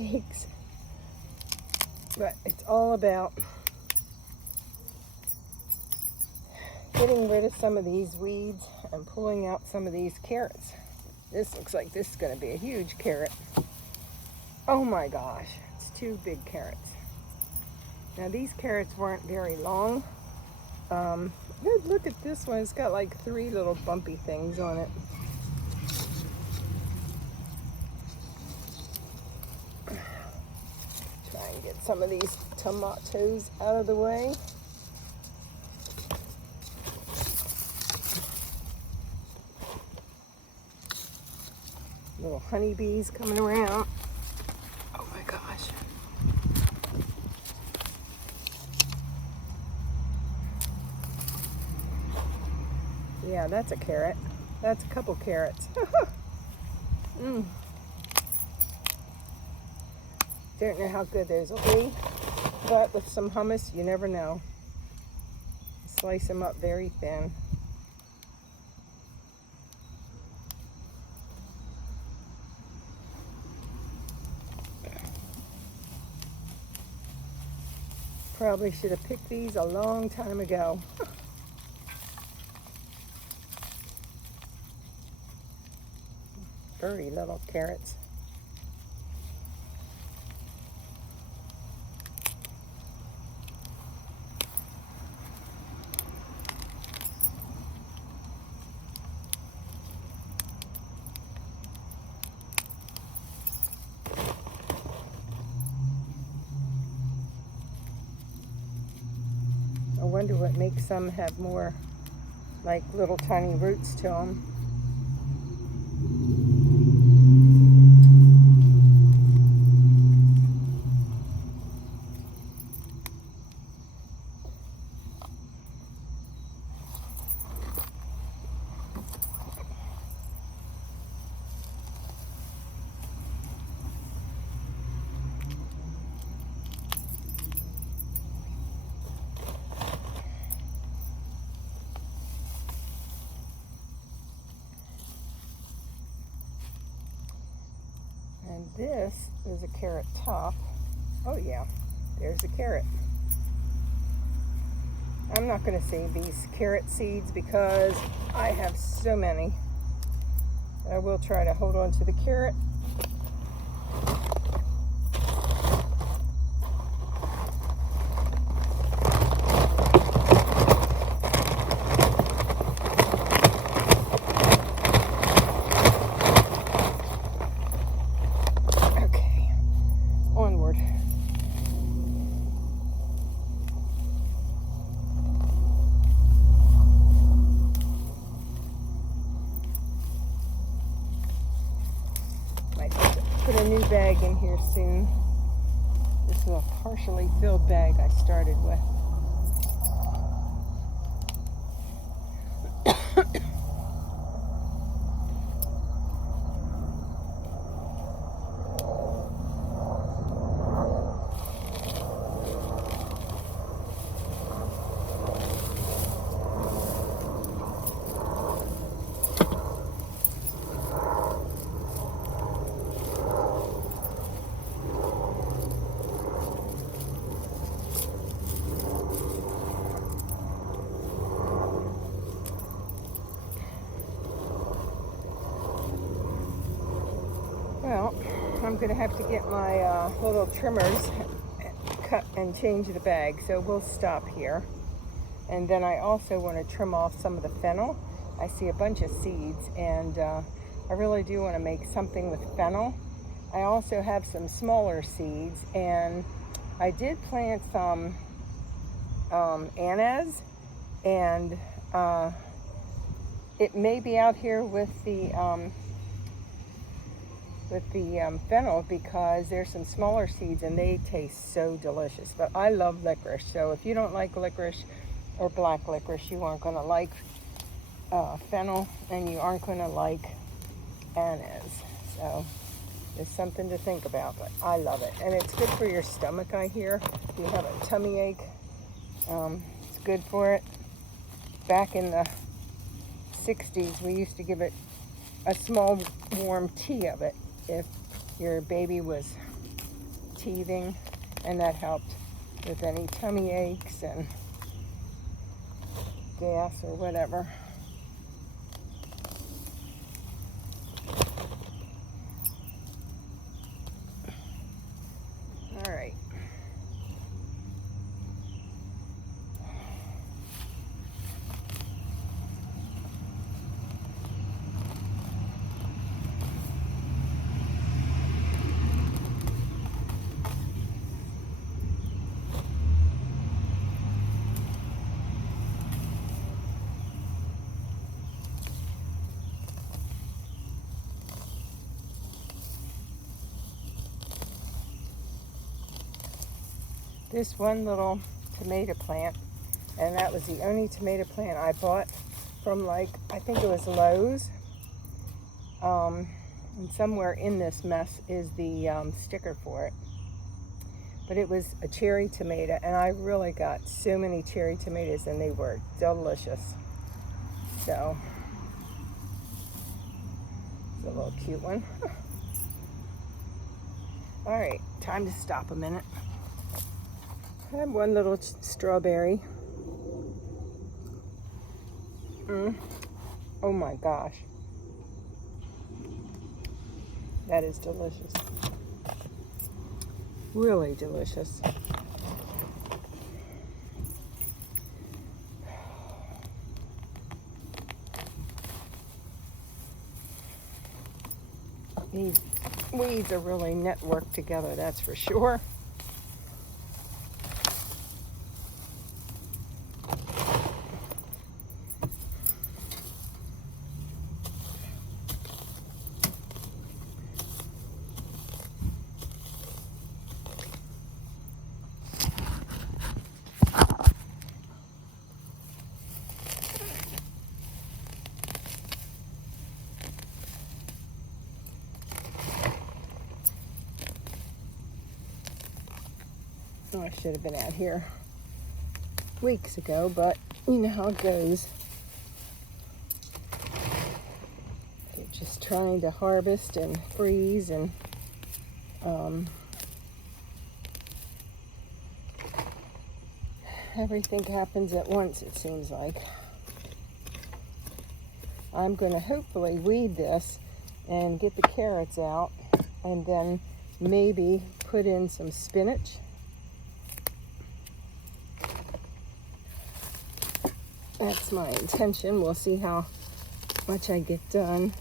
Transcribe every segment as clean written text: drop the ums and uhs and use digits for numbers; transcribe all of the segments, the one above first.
mistakes. But it's all about getting rid of some of these weeds and pulling out some of these carrots. This looks like this is going to be a huge carrot. Oh my gosh, it's 2 big carrots. Now these carrots weren't very long. Look at this one, it's got like 3 little bumpy things on it. Try and get some of these tomatoes out of the way. Little honeybees coming around. Oh my gosh. Yeah, that's a carrot. That's a couple carrots. Don't know how good those will be, but with some hummus, you never know. Slice them up very thin. Probably should have picked these a long time ago. Very little carrots. I wonder what makes some have more like little tiny roots to them. And this is a carrot top. Oh yeah, there's a carrot. I'm not going to save these carrot seeds because I have so many. I will try to hold on to the carrot. Put a new bag in here soon. This is a partially filled bag I started with. Well, I'm going to have to get my little trimmers cut and change the bag, so we'll stop here. And then I also want to trim off some of the fennel. I see a bunch of seeds, and I really do want to make something with fennel. I also have some smaller seeds, and I did plant some anise, and it may be out here with the fennel because there's some smaller seeds and they taste so delicious. But I love licorice, so if you don't like licorice or black licorice, you aren't going to like fennel, and you aren't going to like anise. So it's something to think about, but I love it. And it's good for your stomach, I hear. If you have a tummy ache, it's good for it. Back in the 60s, we used to give it a small warm tea of it if your baby was teething, and that helped with any tummy aches and gas or whatever. All right. This one little tomato plant, and that was the only tomato plant I bought from, like, I think it was Lowe's. And somewhere in this mess is the sticker for it. But it was a cherry tomato, and I really got so many cherry tomatoes, and they were delicious. So, it's a little cute one. All right, time to stop a minute. I have one little strawberry. Oh my gosh. That is delicious. Really delicious. These weeds are really networked together, that's for sure. Oh, I should have been out here weeks ago, but you know how it goes. You're just trying to harvest and freeze, and everything happens at once, it seems like. I'm going to hopefully weed this and get the carrots out, and then maybe put in some spinach. That's my intention. We'll see how much I get done.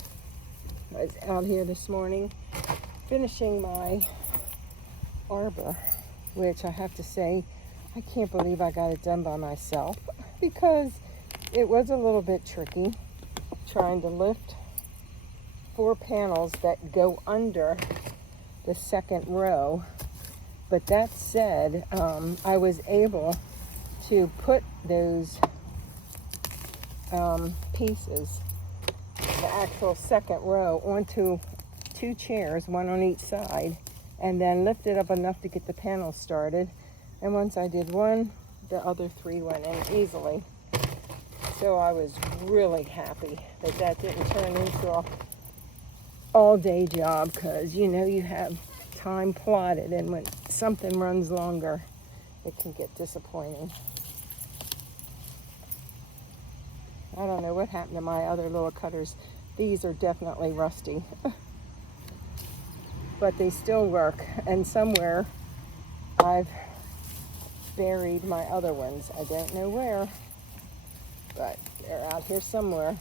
I was out here this morning finishing my arbor, which I have to say, I can't believe I got it done by myself, because it was a little bit tricky trying to lift 4 panels that go under the second row. But that said, I was able to put those pieces, the actual second row, onto 2 chairs, one on each side, and then lift it up enough to get the panels started. And once I did one, the other 3 went in easily. So I was really happy that that didn't turn into a all-day job, because you know you have time plotted, and when something runs longer, it can get disappointing. I don't know what happened to my other little cutters. These are definitely rusty. But they still work. And somewhere I've buried my other ones. I don't know where, but they're out here somewhere.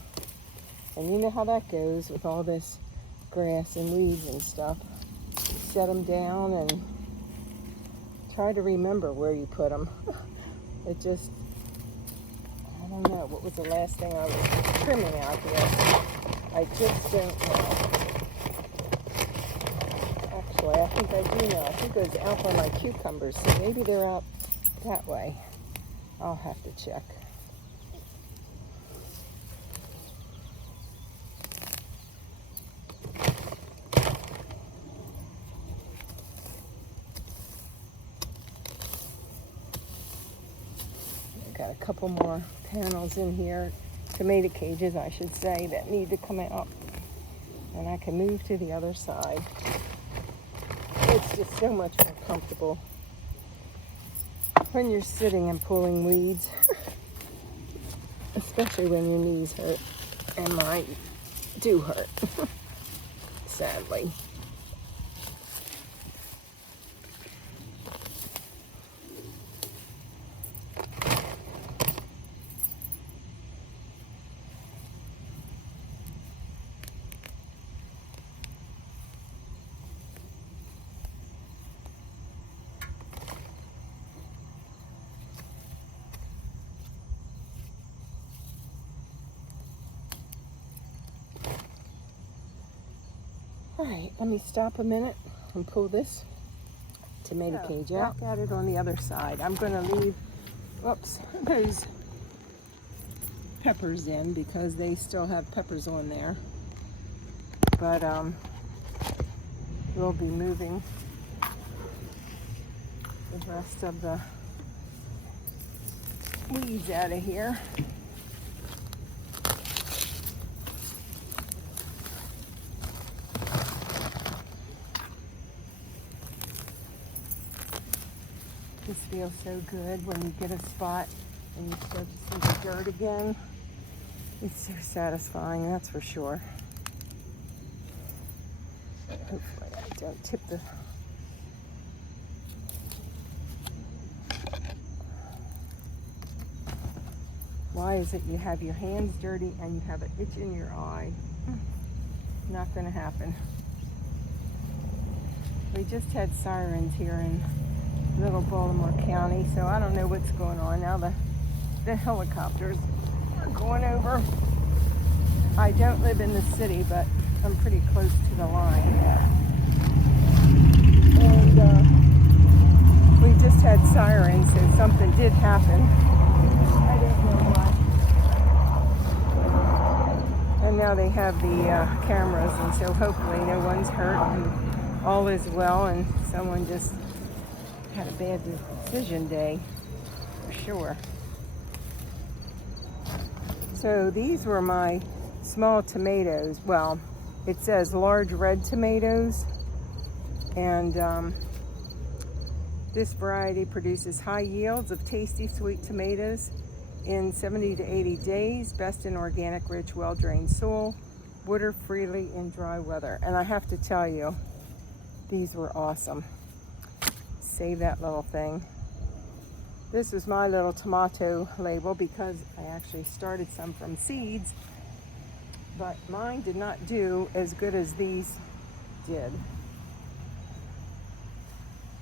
And you know how that goes with all this grass and weeds and stuff. You set them down and try to remember where you put them. It just, I don't know. What was the last thing I was trimming out here? I just don't know. Actually, I think I do know. I think it was out by my cucumbers, so maybe they're out that way. I'll have to check. Got a couple more panels in here, tomato cages I should say, that need to come out, and I can move to the other side. It's just so much more comfortable when you're sitting and pulling weeds, especially when your knees hurt, and mine do hurt, sadly. All right, let me stop a minute and pull this tomato cage out. Back at it on the other side. I'm going to leave, those peppers in because they still have peppers on there. But we'll be moving the rest of the weeds out of here. This feels so good when you get a spot and you start to see the dirt again. It's so satisfying, that's for sure. Hopefully I don't tip the... Why is it you have your hands dirty and you have an itch in your eye? Not gonna happen. We just had sirens here in Little Baltimore County, so I don't know what's going on. Now the helicopters are going over. I don't live in the city, but I'm pretty close to the line. And we just had sirens, so something did happen. I don't know why. And now they have the cameras, and so hopefully no one's hurt and all is well, and someone just had a bad decision day, for sure. So these were my small tomatoes. Well, it says large red tomatoes, and this variety produces high yields of tasty sweet tomatoes in 70 to 80 days, best in organic, rich, well-drained soil, water freely in dry weather. And I have to tell you, these were awesome. Save that little thing. This is my little tomato label because I actually started some from seeds, but mine did not do as good as these did.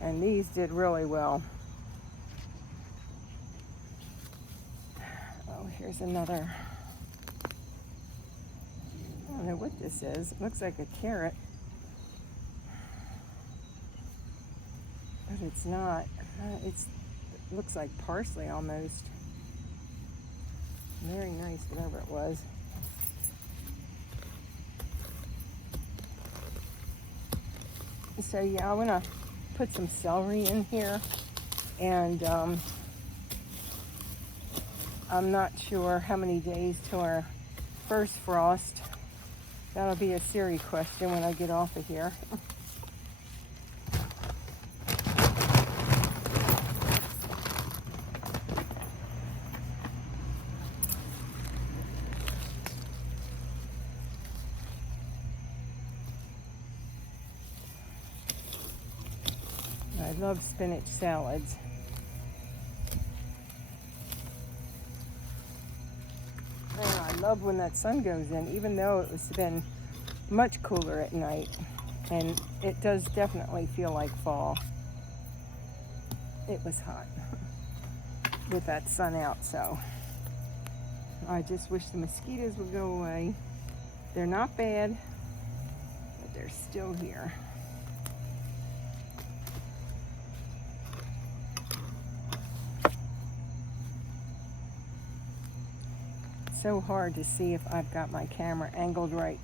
And these did really well. Oh, here's another. I don't know what this is. It looks like a carrot. But it's not. It looks like parsley almost. Very nice, whatever it was. So yeah, I want to put some celery in here, and I'm not sure how many days till our first frost. That'll be a Siri question when I get off of here. I love spinach salads. And I love when that sun goes in, even though it's been much cooler at night. And it does definitely feel like fall. It was hot with that sun out, so I just wish the mosquitoes would go away. They're not bad, but they're still here. So hard to see if I've got my camera angled right.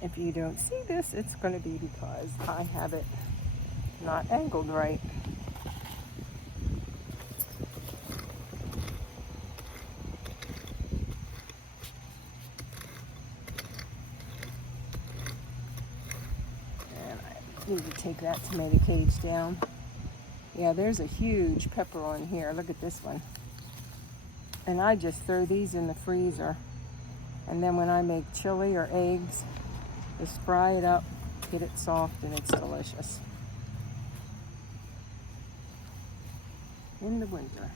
If you don't see this, it's going to be because I have it not angled right. And need to take that tomato cage down. Yeah, there's a huge pepper in here. Look at this one. And I just throw these in the freezer. And then when I make chili or eggs, just fry it up, get it soft, and it's delicious. In the winter.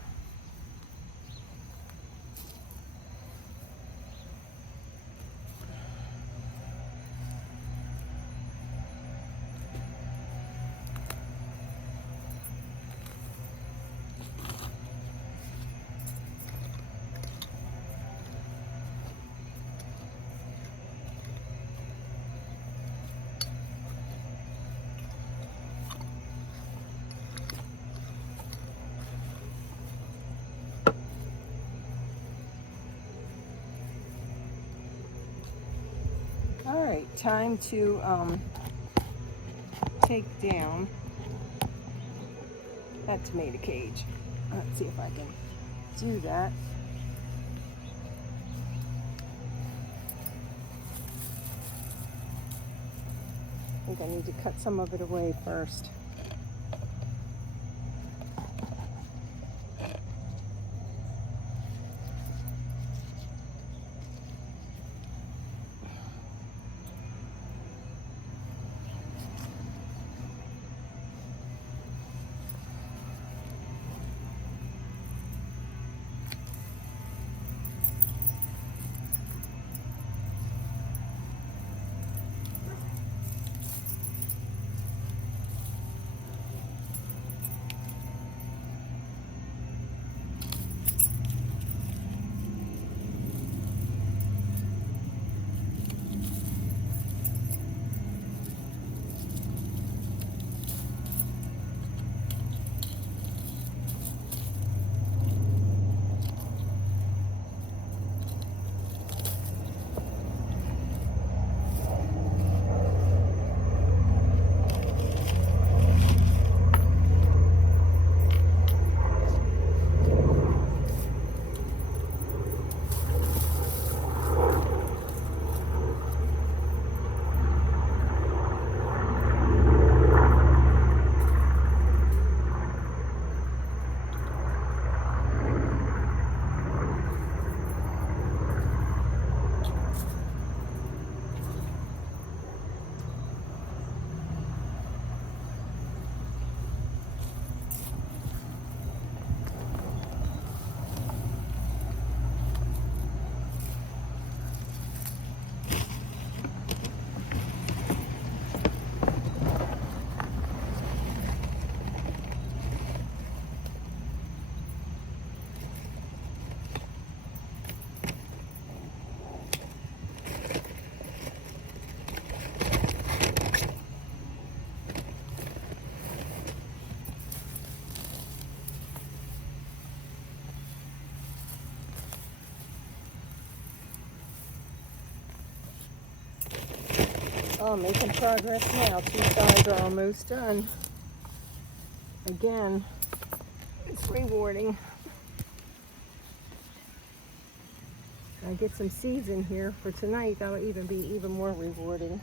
All right, time to take down that tomato cage. Let's see if I can do that. I think I need to cut some of it away first. Oh, making progress now. 2 sides are almost done. Again, it's rewarding. I get some seeds in here for tonight. That'll even be even more rewarding.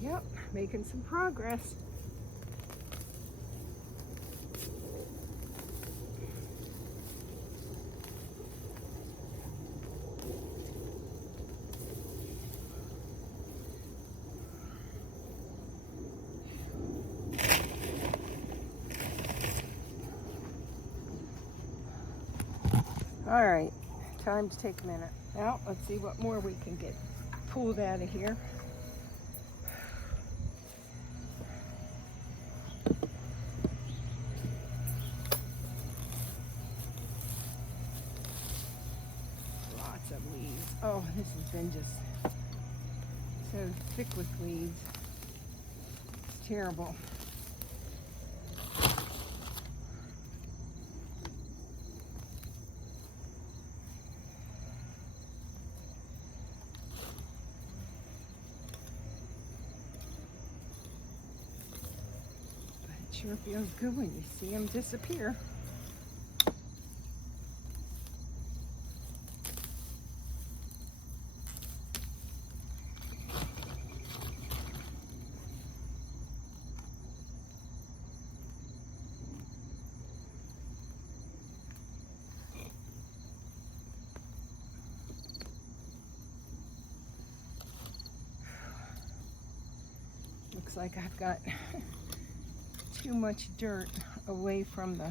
Yep, making some progress. All right, time to take a minute. Now, let's see what more we can get pulled out of here. Lots of leaves. Oh, this has been just so thick with leaves. It's terrible. Sure feels good when you see them disappear. Looks like I've got too much dirt away from the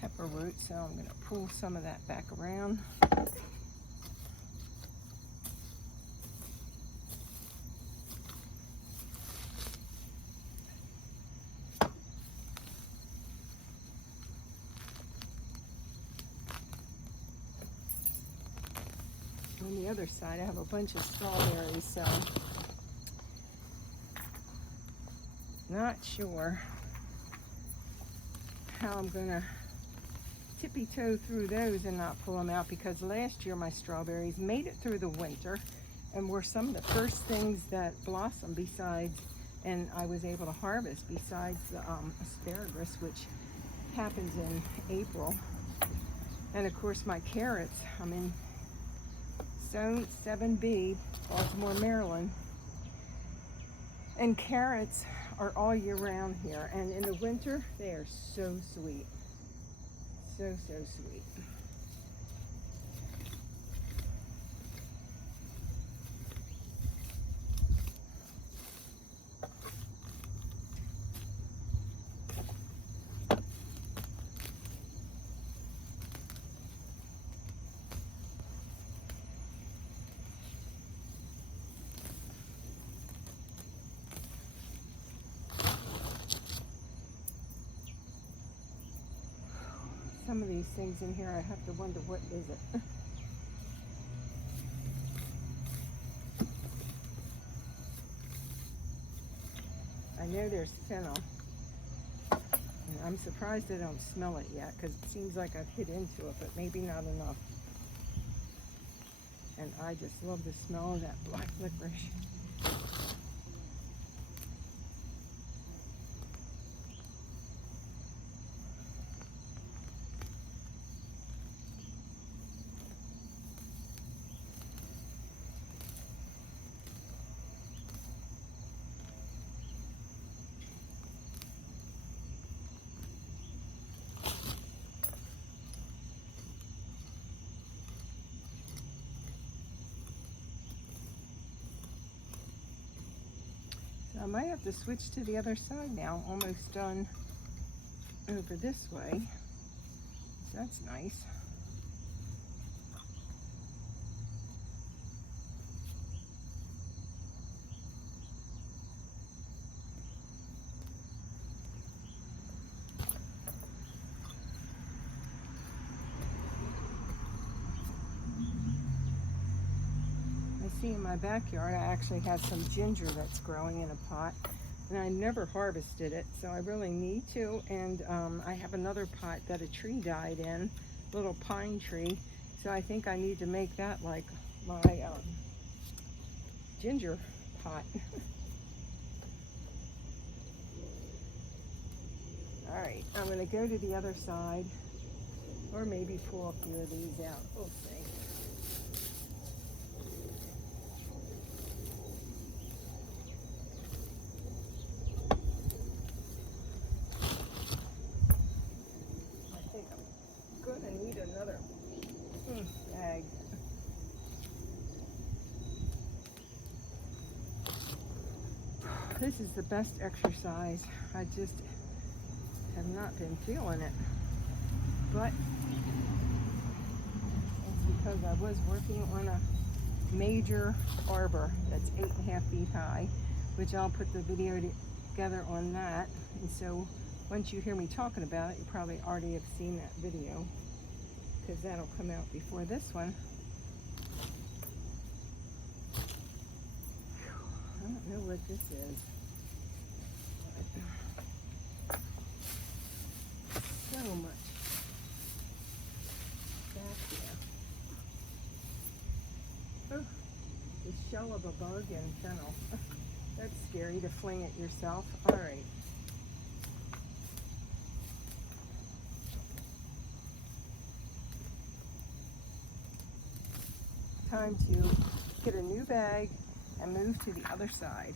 pepper root, so I'm going to pull some of that back around. On the other side, I have a bunch of strawberries, so not sure how I'm gonna tippy-toe through those and not pull them out, because last year my strawberries made it through the winter and were some of the first things that blossomed besides, and I was able to harvest besides the asparagus, which happens in April. And of course my carrots, I'm in Zone 7B, Baltimore, Maryland, and carrots are all year round here, and in the winter they are so sweet, so sweet. Some of these things in here, I have to wonder, what is it? I know there's fennel. And I'm surprised I don't smell it yet, because it seems like I've hit into it, but maybe not enough. And I just love the smell of that black licorice. I might have to switch to the other side now. Almost done over this way. So that's nice. See, in my backyard I actually have some ginger that's growing in a pot, and I never harvested it, so I really need to. And I have another pot that a tree died in, little pine tree, so I think I need to make that like my ginger pot. All right, I'm going to go to the other side, or maybe pull a few of these out. We'll see. Another bag. This is the best exercise. I just have not been feeling it, but because I was working on a major arbor that's 8.5 feet high, which I'll put the video together on that. And so once you hear me talking about it, you probably already have seen that video, because that'll come out before this one. I don't know what this is. So much back here. Oh, the shell of a bug and fennel. That's scary to fling it yourself. All right. Time to get a new bag and move to the other side.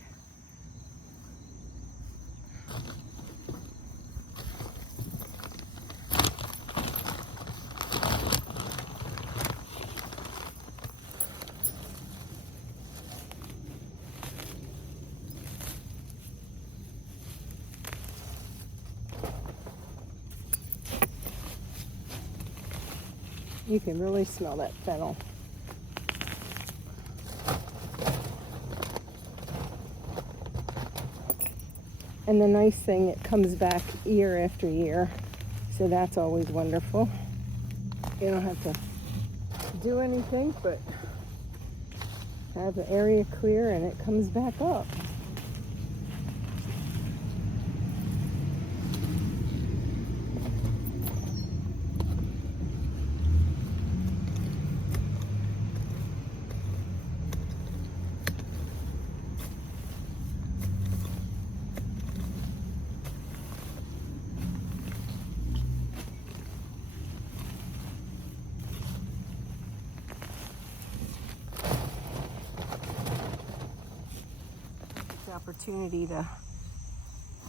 You can really smell that fennel. And the nice thing, it comes back year after year, so that's always wonderful. You don't have to do anything but have the area clear and it comes back up. Opportunity to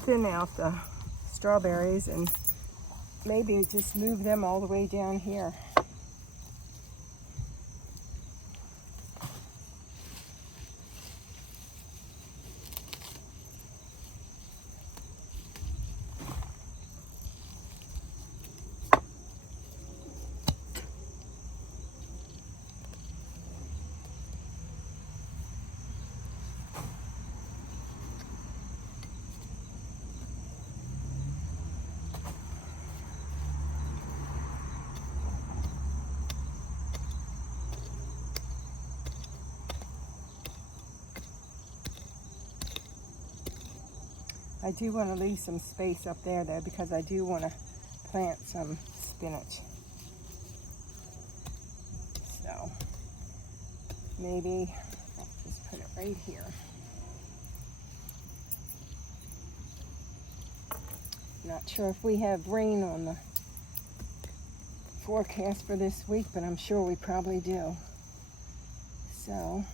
thin out the strawberries and maybe just move them all the way down here. I do want to leave some space up there though, because I do want to plant some spinach. So maybe I'll just put it right here. Not sure if we have rain on the forecast for this week, but I'm sure we probably do. So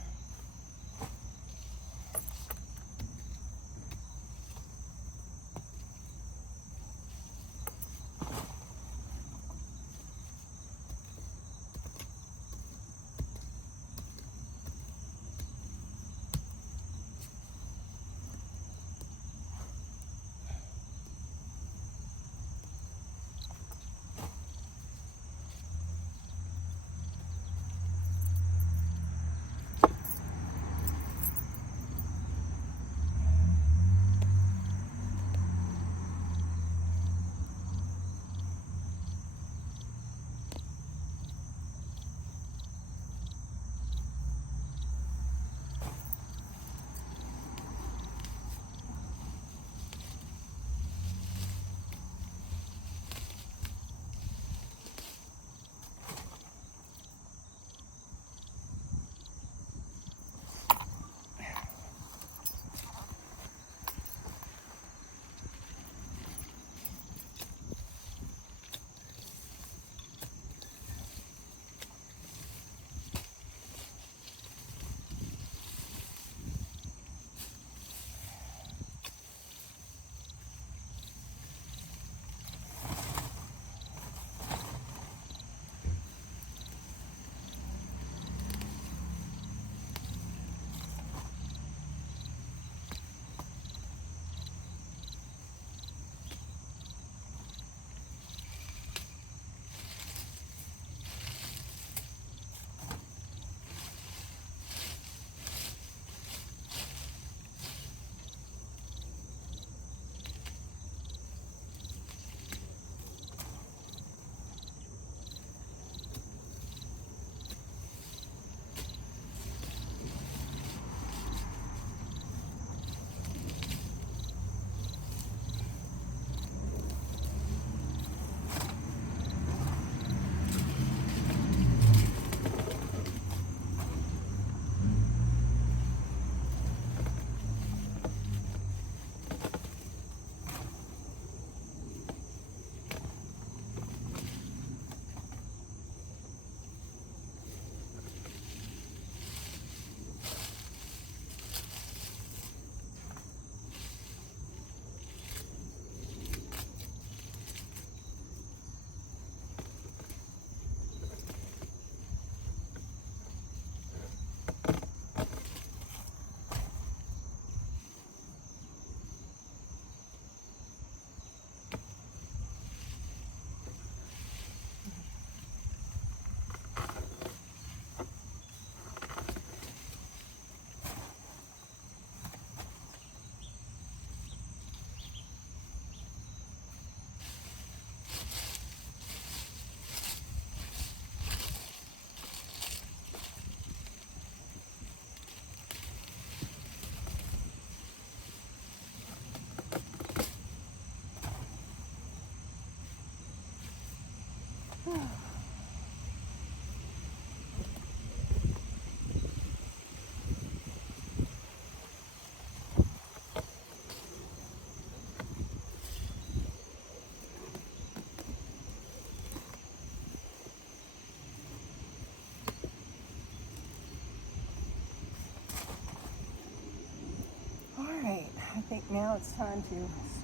now it's time to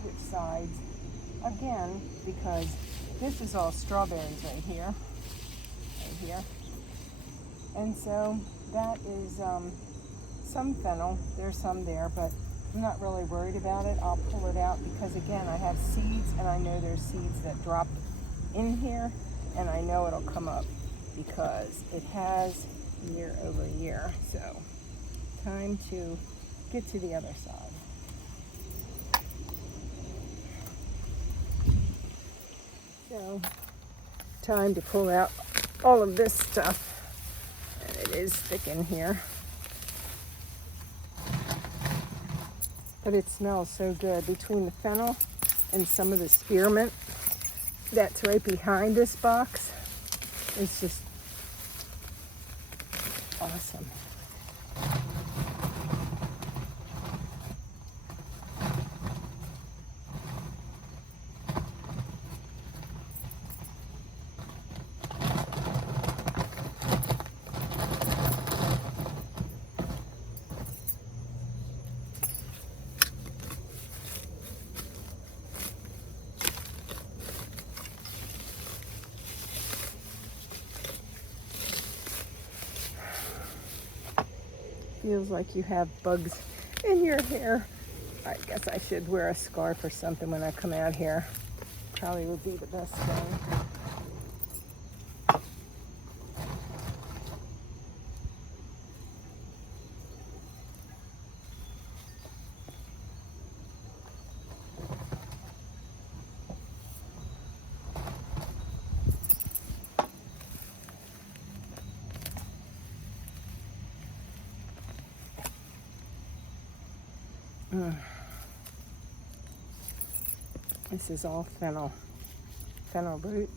switch sides again, because this is all strawberries right here. And so that is some fennel. There's some there, but I'm not really worried about it. I'll pull it out because, again, I have seeds, and I know there's seeds that drop in here, and I know it'll come up because it has year over year. So time to get to the other side. So time to pull out all of this stuff, and it is thick in here, but it smells so good between the fennel and some of the spearmint that's right behind this box. It's just awesome. Feels like you have bugs in your hair. I guess I should wear a scarf or something when I come out here. Probably would be the best thing. This is all fennel root.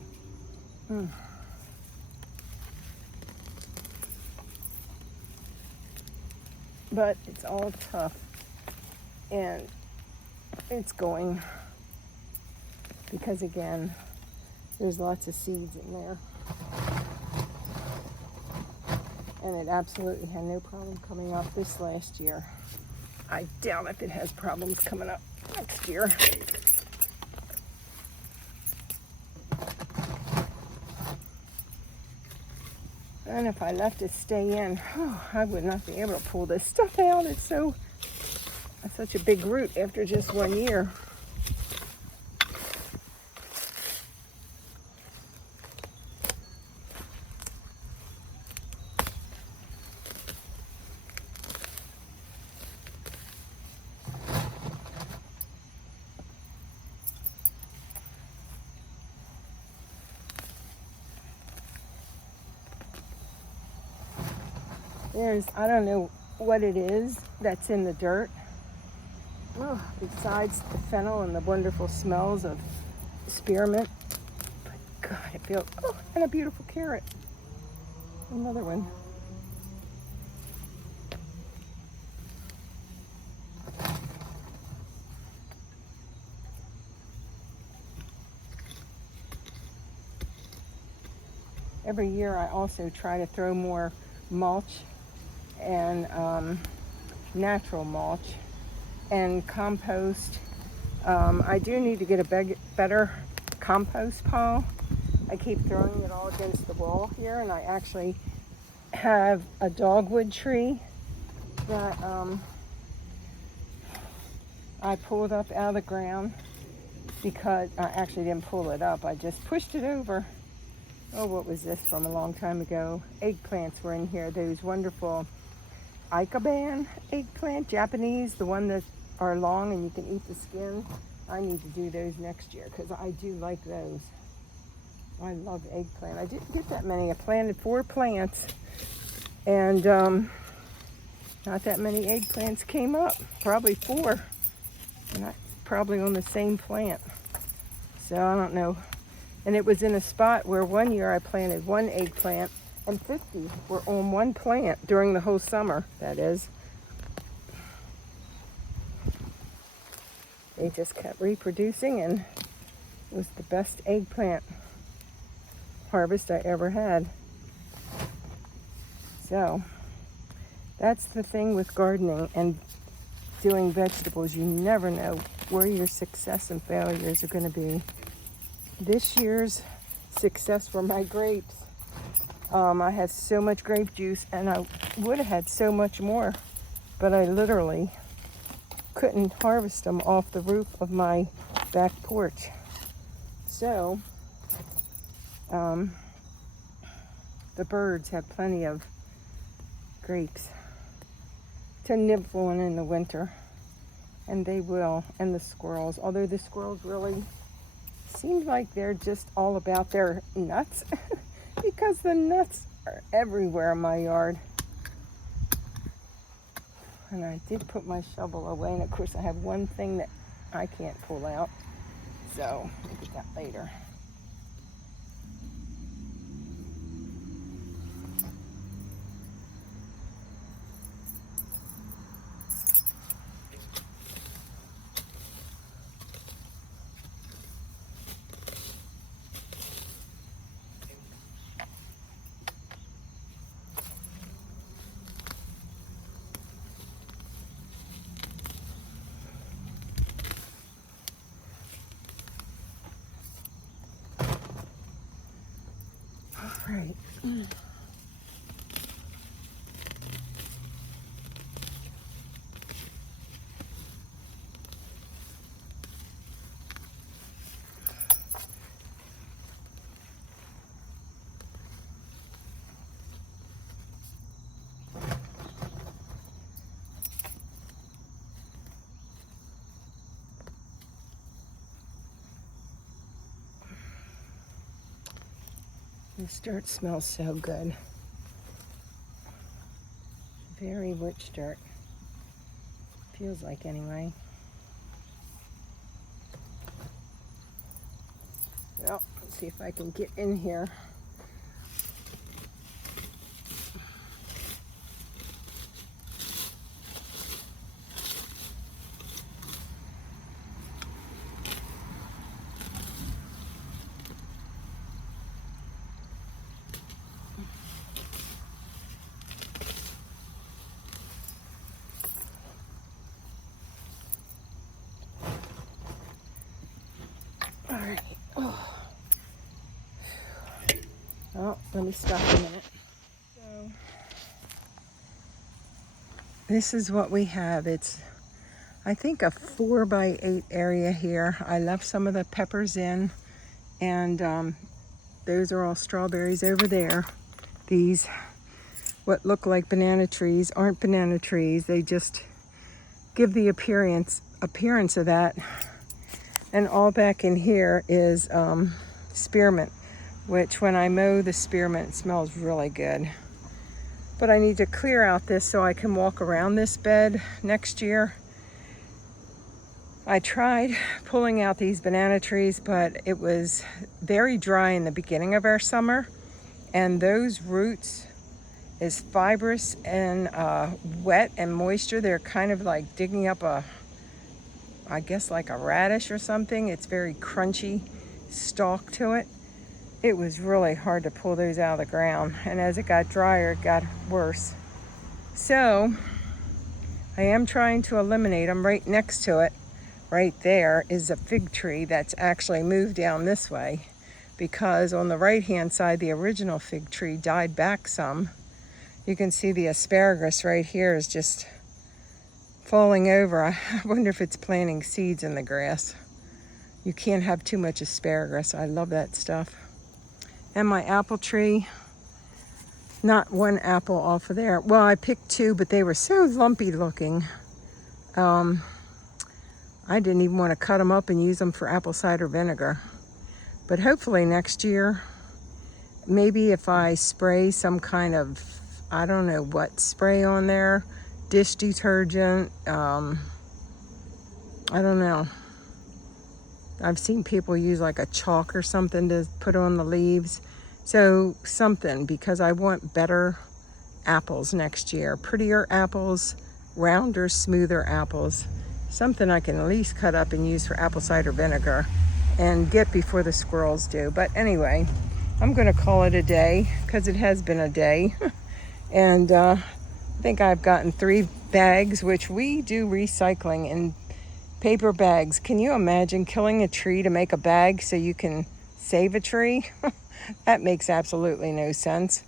But it's all tough, and it's going because, again, there's lots of seeds in there, and it absolutely had no problem coming up this last year. I doubt if it has problems coming up next year. And if I left it stay in, I would not be able to pull this stuff out. It's such a big root after just 1 year. I don't know what it is that's in the dirt. Besides the fennel and the wonderful smells of spearmint. But God, it feels, and a beautiful carrot. Another one. Every year I also try to throw more mulch and natural mulch and compost. I do need to get a better compost pile. I keep throwing it all against the wall here, and I actually have a dogwood tree that I pulled up out of the ground because I actually didn't pull it up. I just pushed it over. What was this from a long time ago? Eggplants were in here. Those wonderful Ikaban eggplant, Japanese, the one that are long and you can eat the skin. I need to do those next year because I do like those. I love eggplant. I didn't get that many. I planted 4 plants, and not that many eggplants came up. Probably 4. And that's probably on the same plant. So I don't know. And it was in a spot where 1 year I planted 1 eggplant and 50 were on 1 plant during the whole summer, that is. They just kept reproducing, and it was the best eggplant harvest I ever had. So that's the thing with gardening and doing vegetables, you never know where your success and failures are going to be. This year's success were my grapes. I had so much grape juice, and I would have had so much more, but I literally couldn't harvest them off the roof of my back porch. So the birds have plenty of grapes to nibble on in the winter, and they will, and the squirrels, although the squirrels really seem like they're just all about their nuts because the nuts are everywhere in my yard. And I did put my shovel away, and of course I have one thing that I can't pull out, so I'll get that later. Right. This dirt smells so good. Very rich dirt. Feels like anyway. Well, let's see if I can get in here. All right. Oh. Oh, let me stop a minute. So, this is what we have. It's, I think, a 4x8 area here. I left some of the peppers in, and those are all strawberries over there. These, what look like banana trees, aren't banana trees. They just give the appearance of that. And all back in here is spearmint, which when I mow the spearmint, it smells really good. But I need to clear out this so I can walk around this bed next year. I tried pulling out these banana trees, but it was very dry in the beginning of our summer, and those roots is fibrous and wet and moisture. They're kind of like digging up I guess like a radish or something. It's very crunchy stalk to it. It was really hard to pull those out of the ground, and as it got drier, it got worse. So I am trying to eliminate them. Right next to it, right there, is a fig tree that's actually moved down this way, because on the right hand side, the original fig tree died back some. You can see the asparagus right here is just falling over. I wonder if it's planting seeds in the grass. You can't have too much asparagus. I love that stuff. And my apple tree, not one apple off of there. Well, I picked two, but they were so lumpy looking. I didn't even want to cut them up and use them for apple cider vinegar. But hopefully next year, maybe if I spray some kind of, I don't know what spray on there, dish detergent, I don't know. I've seen people use like a chalk or something to put on the leaves. So something, because I want better apples next year. Prettier apples, rounder, smoother apples. Something I can at least cut up and use for apple cider vinegar and get before the squirrels do. But anyway, I'm gonna call it a day because it has been a day. And I think I've gotten 3 bags, which we do recycling in paper bags. Can you imagine killing a tree to make a bag so you can save a tree? That makes absolutely no sense.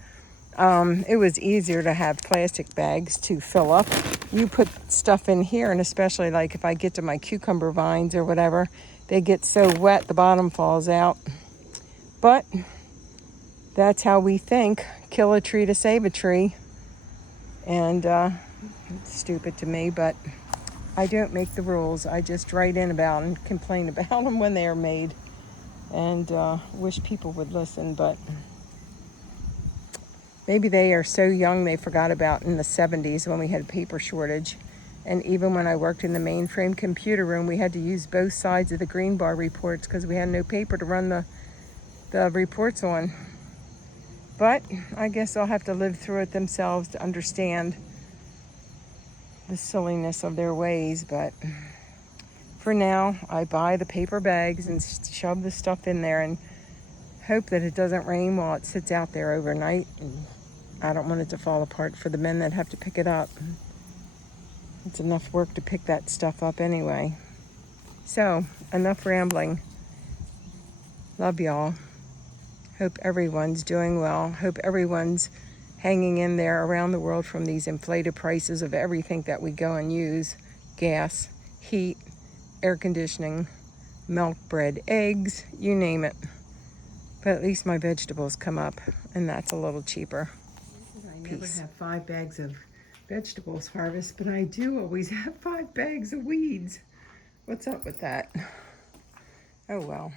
It was easier to have plastic bags to fill up. You put stuff in here, and especially like if I get to my cucumber vines or whatever, they get so wet the bottom falls out. But that's how we think. Kill a tree to save a tree. And it's stupid to me, but I don't make the rules. I just write in about and complain about them when they are made, and wish people would listen. But maybe they are so young they forgot about in the 70s when we had a paper shortage. And even when I worked in the mainframe computer room, we had to use both sides of the green bar reports because we had no paper to run the reports on. But I guess they'll have to live through it themselves to understand the silliness of their ways. But for now, I buy the paper bags and shove the stuff in there and hope that it doesn't rain while it sits out there overnight. And I don't want it to fall apart for the men that have to pick it up. It's enough work to pick that stuff up anyway. So, enough rambling. Love y'all. Hope everyone's doing well. Hope everyone's hanging in there around the world from these inflated prices of everything that we go and use. Gas, heat, air conditioning, milk, bread, eggs, you name it. But at least my vegetables come up, and that's a little cheaper. I never have 5 bags of vegetables harvest, but I do always have 5 bags of weeds. What's up with that? Oh well.